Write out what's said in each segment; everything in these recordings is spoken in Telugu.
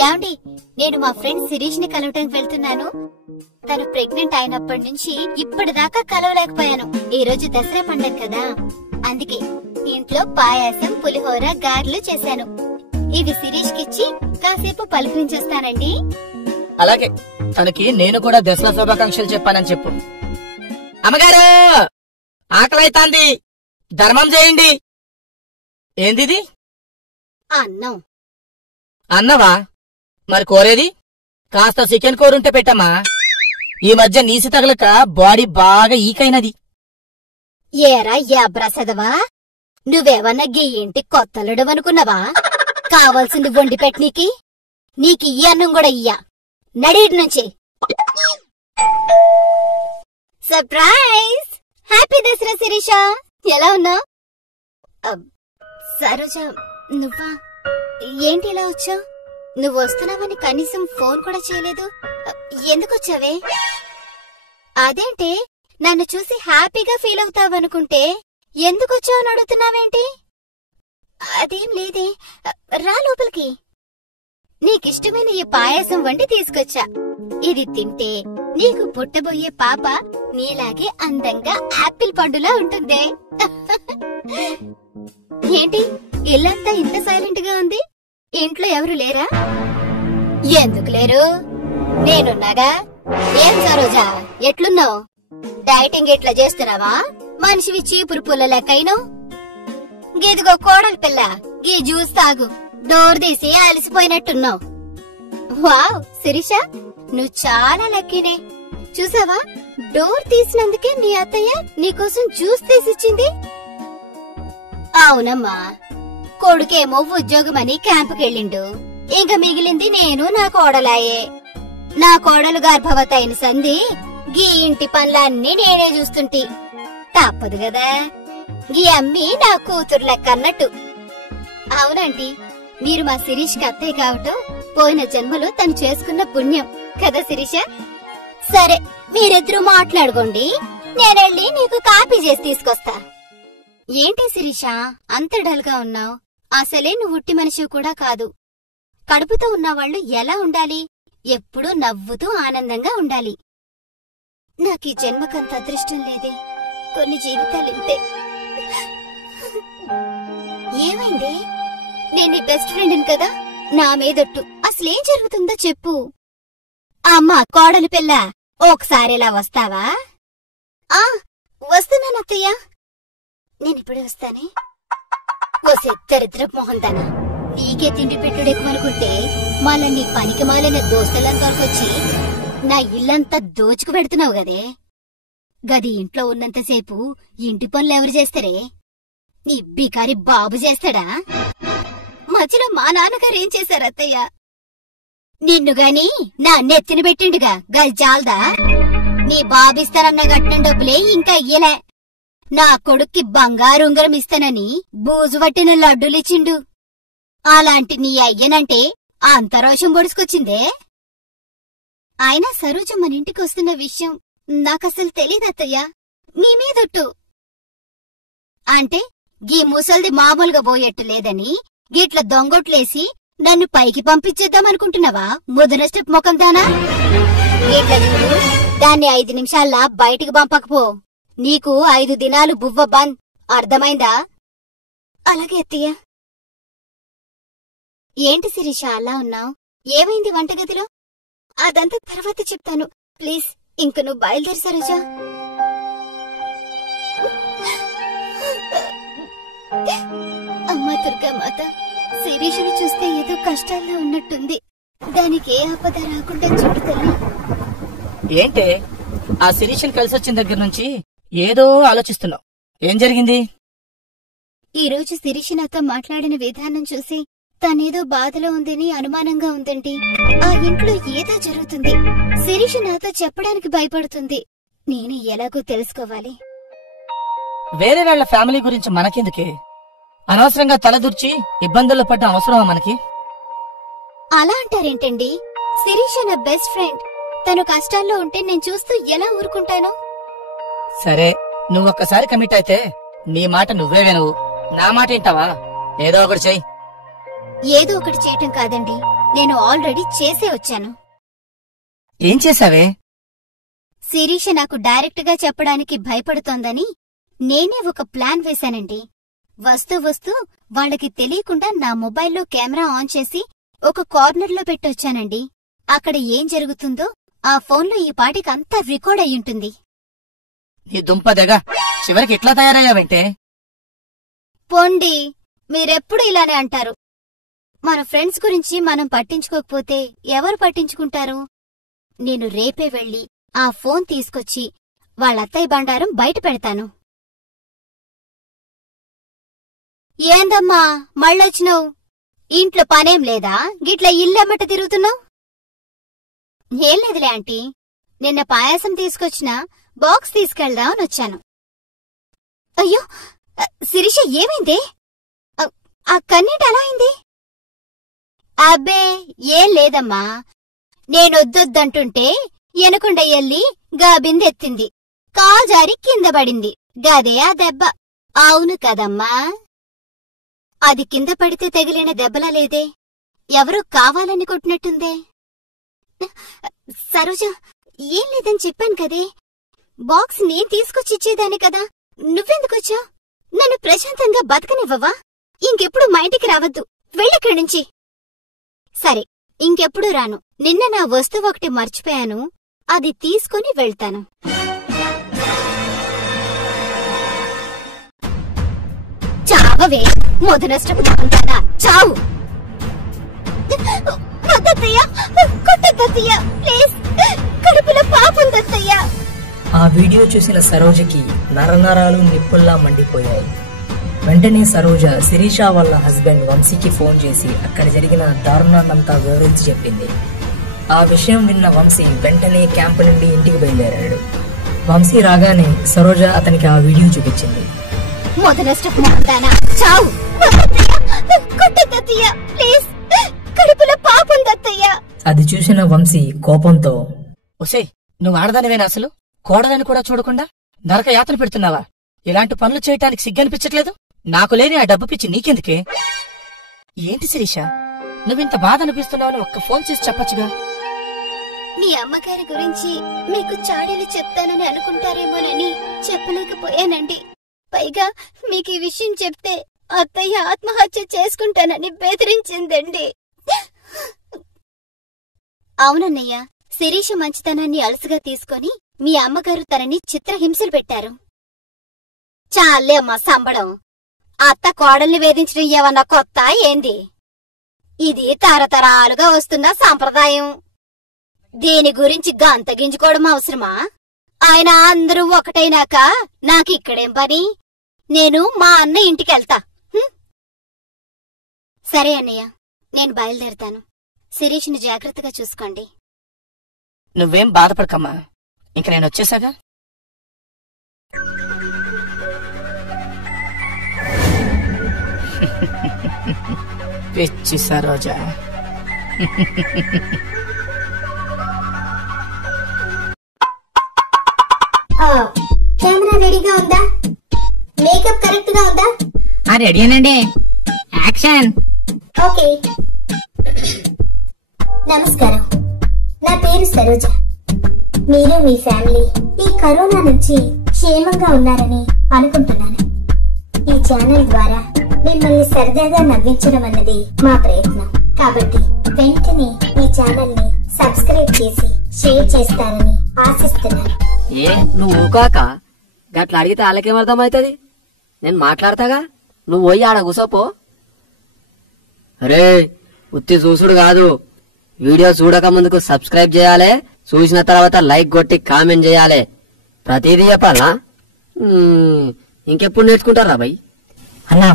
యాండి, నేను మా ఫ్రెండ్ శిరీష్ ని కలవటానికి వెళ్తున్నాను. తను ప్రెగ్నెంట్ అయినప్పటి నుంచి ఇప్పటిదాకా కలవలేకపోయాను. ఈ రోజు దసరా పండుగ కదా, అందుకే ఇంట్లో పాయాసం, పులిహోర, గారెలు చేశాను. ఇవి శిరీష్ కిచ్చి కాసేపు పలకరించేస్తానండి. అలాగే, తనకి నేను కూడా దసరా శుభాకాంక్షలు చెప్పానని చెప్పు. అమ్మగారు, ఆకలైతాంది, ధర్మం చేయండి. ఏందిది? అన్నం. అన్నవా? మరి కోరేది? కాస్త చికెన్ కూరుంటే పెట్టమ్మా. ఈ మధ్య నీసి తగలక బాడీ బాగా ఈకైనది. ఏరా యాబ్రాసదవా, నువ్వేమన్నా గీ ఇంటి కొత్తలుడు అనుకున్నావా? కావాల్సింది వండి పెట్టనీకి. నీకు ఈ అన్నం కూడా ఇయ్యా. నడీటి నుంచి. సర్ప్రైజ్! హ్యాపీ దసరా శిరీష. ఎలా ఉన్నావు? సరోజ, నువ్వా? ఏంటి ఇలా వచ్చావు? నువ్వు వస్తున్నావని కనీసం ఫోన్ కూడా చేయలేదు. ఎందుకొచ్చావే? అదేంటే, నన్ను చూసి హ్యాపీగా ఫీల్ అవుతావనుకుంటే ఎందుకొచ్చావని అడుగుతున్నావేంటి? అదేం లేదే, రా లోపలికి. నీకిష్టమైన ఈ పాయాసం వండి తీసుకొచ్చా. ఇది తింటే నీకు పుట్టబోయే పాప నీలాగే అందంగా యాపిల్ పండులా ఉంటుందే. ఏంటి ఇల్లంతా ఇంత సైలెంట్ గా ఉంది? ఇంట్లో ఎవరు లేరా? ఎందుకు లేరు? నేనున్నాగా. ఏం సరోజా, ఎట్లున్నావు? డైటింగ్ ఎట్లా చేస్తున్నావా? మనిషివి చీపురు పుల్ల లెక్కైను. గీదిగో కోడలి పిల్ల, గీ జ్యూస్ తాగు. డోర్ తీసి అలసిపోయినట్టున్నావు. వావ్ శిరీష, నువ్వు చాలా లక్కీనే. చూసావా, డోర్ తీసినందుకే నీ అత్తయ్య నీకోసం జ్యూస్ తీసిచ్చింది. అవునమ్మా, కొడుకేమో ఉద్యోగమని క్యాంపుకెళ్ళిండు. ఇంక మిగిలింది నేను, నా కోడలాయే. నా కోడలు గర్భవతి అయిన సంధి గీ ఇంటి పనులన్నీ నేనే చూస్తుంటి. తప్పదు కదా, గీ అమ్మి నా కూతురు లెక్క అన్నట్టు. అవునంటీ, మీరు మా శిరీష్ కి అత్తయ్య కావటం పోయిన జన్మలో తను చేసుకున్న పుణ్యం కదా శిరీష. సరే, మీరిద్దరూ మాట్లాడుకోండి, నేనెళ్ళి నీకు కాపీ చేసి తీసుకొస్తా. ఏంటి శిరీష, అంత డల్గా ఉన్నావు? అసలే నువ్వు ఉట్టి మనిషి కూడా కాదు. కడుపుతో ఉన్నవాళ్లు ఎలా ఉండాలి? ఎప్పుడూ నవ్వుతూ ఆనందంగా ఉండాలి. నాకీ జన్మకంత అదృష్టం లేదే. కొన్ని జీవితాలింతే. ఏమైంది? నేను నీ బెస్ట్ ఫ్రెండ్ని కదా, నా మీదొట్టు. అసలేం జరుగుతుందో చెప్పు. అమ్మా కోడలి పిల్ల, ఒకసారి ఇలా వస్తావా? వస్తున్నానత్తయ్య. నేనిప్పుడే వస్తానే. ఓసే దరిద్రపు మొహందానా, నీకే తిండి పెట్టుడెక్కువనుకుంటే మళ్ళా నీ పనికి మాలిన దోస్తులంతా వచ్చి నా ఇల్లంతా దోచుకు పెడుతున్నావు గదే. గది ఇంట్లో ఉన్నంతసేపు ఇంటి పనులు ఎవరు చేస్తారే? నీ బికారి బాబు చేస్తాడా? మధ్యలో మా నాన్నగారు ఏం చేశారు అత్తయ్య? నిన్నుగాని నా నెత్తిన పెట్టిండుగా, గది జాల్దా? నీ బాబిస్తానన్న గట్టిన డబ్బులే ఇంకా ఇయ్యలే. నా కొడుక్కి బంగారు ఉంగరం ఇస్తానని బూజు పట్టిన లడ్డూలిచ్చిండు. అలాంటి నీ అయ్యనంటే అంత రోషం పొడుచుకొచ్చిందే. అయినా సరోజ మన ఇంటికొస్తున్న విషయం నాకసలు తెలీదత్తయ్యా. మీ మీదొట్టు. అంటే గీ ముసల్ది మామూలుగా పోయేట్టు లేదని గిట్ల దొంగొట్లేసి నన్ను పైకి పంపించేద్దామనుకుంటున్నావా? ముదన స్టెప్ ముఖం దానా. గిట్ల చూడు, దాన్ని 5 నిమిషాల్లా బయటికి పంపకపో. నీకు 5 దినాలు బువ్వ బంద్, అర్థమైందా? అలాగే అత్తయ్య. ఏంటి శిరీష అలా ఉన్నావు? ఏమైంది వంటగదిలో? అదంతా తర్వాత చెప్తాను, ప్లీజ్. ఇంక నువ్వు బయలుదేరి సరోజా. అమ్మా దుర్గామాత, శిరీషుని చూస్తే ఏదో కష్టాల్లో ఉన్నట్టుంది. దానికి ఏ ఆపద రాకుండా చూడు తల్లి. ఏంటే, ఆ శిరీషుని కలిసొచ్చిన దగ్గర నుంచి ఏదో ఆలోచిస్తున్నావు. ఏం జరిగింది? ఈరోజు శిరీష నాతో మాట్లాడిన విధానం చూసి తనేదో బాధలో ఉందని అనుమానంగా ఉందండి. ఆ ఇంట్లో ఏదో జరుగుతుంది. శిరీష నాతో చెప్పడానికి భయపడుతుంది. నేను ఎలాగో తెలుసుకోవాలి. వేరే వాళ్ళ ఫ్యామిలీ గురించి మనకెందుకే? అనవసరంగా తలదూర్చి ఇబ్బందుల్లో పడ్డ అవసరమా మనకి? అలా అంటారేంటండి? శిరీష నా బెస్ట్ ఫ్రెండ్. తను కష్టాల్లో ఉంటే నేను చూస్తూ ఎలా ఊరుకుంటాను? సరే, నువ్వొక్కసారి కమిట్ అయితే నీ మాట నువ్వే వినవు, నా మాట వింటావా? ఏదో ఒకటి చెయ్యి. ఏదో ఒకటి చేయటం కాదండి, నేను ఆల్రెడీ చేసే వచ్చాను. ఏం చేసావే? శిరీష నాకు డైరెక్ట్ గా చెప్పడానికి భయపడుతోందని నేనే ఒక ప్లాన్ వేశానండి. వస్తూ వస్తూ వాళ్ళకి తెలియకుండా నా మొబైల్లో కెమెరా ఆన్ చేసి ఒక కార్నర్లో పెట్టొచ్చానండి. అక్కడ ఏం జరుగుతుందో ఆ ఫోన్లో ఈ పాటికి అంతా రికార్డ్ అయ్యుంటుంది. నీ దుంపదగా చివరికి ఎట్లా తయారయ్యావంటే? పొండి, మీరెప్పుడు ఇలానే అంటారు. మన ఫ్రెండ్స్ గురించి మనం పట్టించుకోకపోతే ఎవరు పట్టించుకుంటారు? నేను రేపే వెళ్లి ఆ ఫోన్ తీసుకొచ్చి వాళ్ళత్తయ్య బండారం బయట పెడతాను. ఏందమ్మా మళ్ళొచ్చినావు? ఇంట్లో పనేం లేదా? గిట్ల ఇల్లెమ్మట తిరుగుతున్నావు? ఏం లేదులే ఆంటీ, నిన్న పాయాసం తీసుకొచ్చిన బాక్స్ తీసుకెళ్దామని వచ్చాను. అయ్యో శిరీష, ఏమైందే? ఆ కన్నీటి అలా అయింది? అబ్బే ఏం లేదమ్మా, నేనొద్దొద్దంటుంటే ఎనకుండా ఎల్లి గా బిందెత్తింది, కాజారి కింద పడింది, గదే ఆ దెబ్బ. అవును కదమ్మా, అది కింద పడితే తగిలిన దెబ్బలా లేదే, ఎవరో కావాలని కొట్టినట్టుందే. సరోజ, ఏం లేదని చెప్పాను కదే, బాక్స్ నేను తీసుకొచ్చిచ్చేదాన్ని కదా, నువ్వెందుకొచ్చా? నన్ను ప్రశాంతంగా బతకనివ్వవా? ఇంకెప్పుడు మా ఇంటికి రావద్దు, వెళ్ళిక్కడి నుంచి. సరే, ఇంకెప్పుడు రాను. నిన్న నా వస్తువు ఒకటి మర్చిపోయాను, అది తీసుకుని వెళ్తాను. చావవే మొదనష్టం ఉంటానా? చావు. ప్లీజ్, కడుపులో పాపం దత్తయ్యా. ఆ వీడియో చూసిన సరోజకి నరనరాలు నిప్పుల్లా మండిపోయాయి. వెంటనే సరోజ శిరీష వాళ్ళ హస్బెండ్ వంశీకి ఫోన్ చేసి అక్కడ జరిగిన దారుణాన్నంతా వివరించి చెప్పింది. ఆ విషయం విన్న వంశీ వెంటనే క్యాంపు నుండి ఇంటికి బయలుదేరాడు. వంశీ రాగానే సరోజ అతనికి ఆ వీడియో చూపించింది. అది చూసిన వంశీ కోపంతో, ఒసే, నువ్వు ఆడదానివేనా? అసలు కోడలని కూడా చూడకుండా నరక యాతన పెడుతున్నావా? ఇలాంటి పనులు చేయటానికి సిగ్గనిపించట్లేదు? నాకు లేని ఆ డబ్బు పిచ్చి నీకెందుకే? ఏంటి శిరీష, నువ్వింత బాధ అనిపిస్తున్నావని ఒక్క ఫోన్ చేసి చెప్పచ్చుగా. మీ అమ్మగారి గురించి మీకు చాడీలు చెప్తానని అనుకుంటారేమోనని చెప్పలేకపోయానండి. పైగా మీకు ఈ విషయం చెప్తే అత్తయ్య ఆత్మహత్య చేసుకుంటానని బెదిరించిందండి. అవునన్నయ్య, శిరీష మంచితనాన్ని అలసుగా తీసుకొని మీ అమ్మగారు తనని చిత్రహింసలు పెట్టారు. చాలే అమ్మా సంబడం. అత్త కోడల్ని వేధించడం ఏమన్నా కొత్త ఏంది? ఇది తరతరాలుగా వస్తున్న సంప్రదాయం. దీని గురించి గంతగించుకోవడం అవసరమా? ఆయన అందరూ ఒకటైనాక నాకిక్కడేం పని? నేను మా అన్న ఇంటికెళ్తా. సరే అన్నయ్య, నేను బయలుదేరతాను. శిరీష్ని జాగ్రత్తగా చూసుకోండి. నువ్వేం బాధపడకమ్మా, ఇంక నేను వచ్చేసాగా. పిచ్చి సరోజా. కెమెరా రెడీగా ఉందా? మేకప్ కరెక్ట్ గా ఉందా? రెడీనండి. యాక్షన్. ఓకే. నమస్కారం, నా పేరు సరోజ. మీరు మీ ఫ్యామిలీ ఈ కరోనా నుంచి క్షేమంగా ఉన్నారని అనుకుంటున్నాను. ఈ ఛానల్ ద్వారా మిమ్మల్ని సరదాగా నవ్వించడం అన్నది మా ప్రయత్నం. కాబట్టి వెంటనే ఈ ఛానల్ ని సబ్స్క్రైబ్ చేసి షేర్ చేస్తారని ఆశిస్తున్నాను. ఏ నువ్వు ఊకాక గట్లా అడిగితే వాళ్ళకేమర్థమవుతుంది? నేను మాట్లాడతాగా, నువ్వు పోయి ఆడ కూసోపో. అరే, ఉత్తి చూసుడు కాదు, వీడియో చూడక ముందుకు సబ్స్క్రైబ్ చేయాలి, చూసిన తర్వాత లైక్ కొట్టి కామెంట్ చేయాలి. ప్రతిదీ చెప్పాలా? ఇంకెప్పుడు నేర్చుకుంటారా భయ్? అన్నా,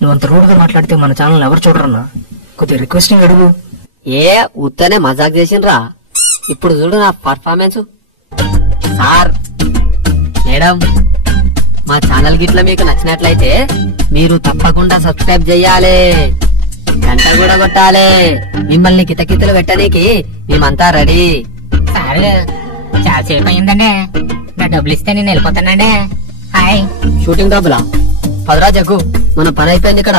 నువ్వంత రూడ్గా మాట్లాడితే మన ఛానల్ ఎవరు చూడరన్నా, కొద్దిగా రిక్వెస్టింగ్ అడుగు. ఏ ఉత్తనే మజాక్ చేసిండ్రా? ఇప్పుడు చూడు నా పర్ఫార్మెన్స్. సార్, మేడం, మా ఛానల్ గిట్ల మీకు నచ్చినట్లయితే మీరు తప్పకుండా సబ్స్క్రైబ్ చేయాలి, గంట కూడా కొట్టాలి. మిమ్మల్ని కితకితలు పెట్టడానికి మేమంతా రెడీ. సరే, చాలాసేపు అయిందండి, నా డబ్బులు ఇస్తే నేను వెళ్ళిపోతానండి. హాయ్. షూటింగ్ డబ్బులా? పదరా జగ్గు, మన పని అయిపోయింది ఇక్కడ.